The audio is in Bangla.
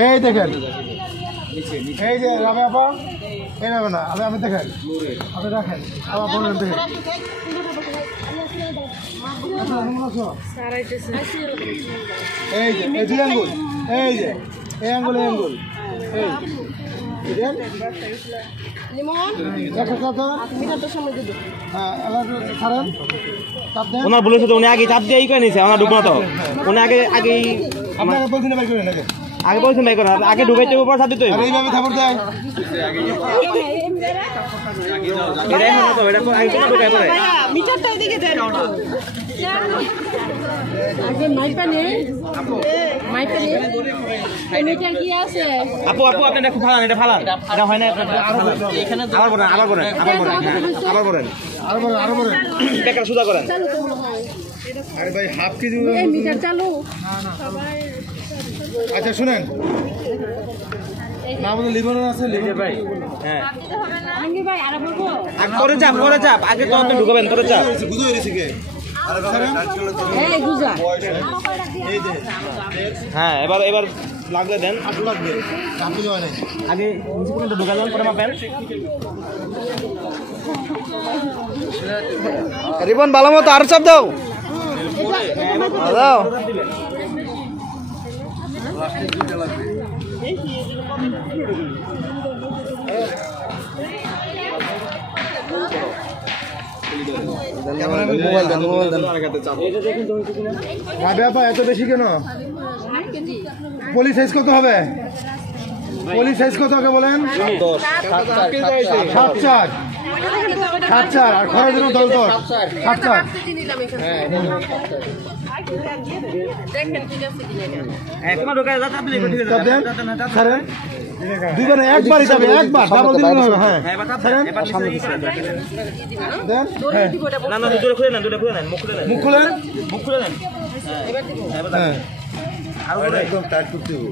এই দেখেন, এই যে রাবে আপা, এই রাবে না, আমি দেখেন, আপনি রাখেন, আবার বললেন দেখেন। এই যে এই দুই আঙ্গুল, এই যে এই আঙ্গুল, এই আঙ্গুল, এই ওনার বলেছে তো উনি আগে চাপ দিয়ে করে নিয়েছে, আমার ঢুকলো তো উনি আগে আগেই আপনারা বলছেন ভাই করেন আগে, আগে বলছেন ভাই করেন, আগে ঢুকাইতে উপর চাপ দিতে হইবে। এইভাবে থাপড় দেয় এটা এখন তো এটা আগে কোনো ঢুকাই পড়ে মিটারটা এদিকে দেন আগে মাইপা নে মিটার কি আছে আপু আপু আপনি দেখো ফালান, এটা ফালান, এটা হয় না এখানে আবার বলেন আবার বলেন আবার বলেন আরো বলেন বেকার সুদা করেন। আরে ভাই হাফ কেজি মিটার চালু। আচ্ছা শুনেন, না আমাদের লিভার আছে, লিভার ভাই, হ্যাঁ আঙ্গি ভাই আর বলবো করে চাপ আগে তো আপনি ঢুকাবেন, করে চাপ বুঝে হয়েছে কে এই গুজা এই যে হ্যাঁ এবার লাগলে দেন, আটু লাগবে, চাপু দেওয়া নাই আগে নিচে পর্যন্ত ঢুকা দেন, পরে মাপেন। রিবন ভালো মতো আরো চাপ দাও দাও। মোবাইল দেন, মোবাইল দেন। রাবে আপা এত বেশি কেন? পলি সাইজ কত হবে? পলি সাইজ কত হবে বলেন? 7-4 আর খরচ জন্য 10-10 7-4। একবার ঢুকায় যান আপনি, চাপ দেন, ছাড়েন, দুইবারে একবারই যাবে, একবার ডাবল দিন হবে। হ্যাঁ ছাড়েন, দেন, হ্যাঁ না না দুটো খুলে নেন, দুটো খুলে নেন, মুখ খুলে নেন, মুখ খুলেন, মুখ খুলে নেন। হ্যাঁ একদম টাইট করতে হবে।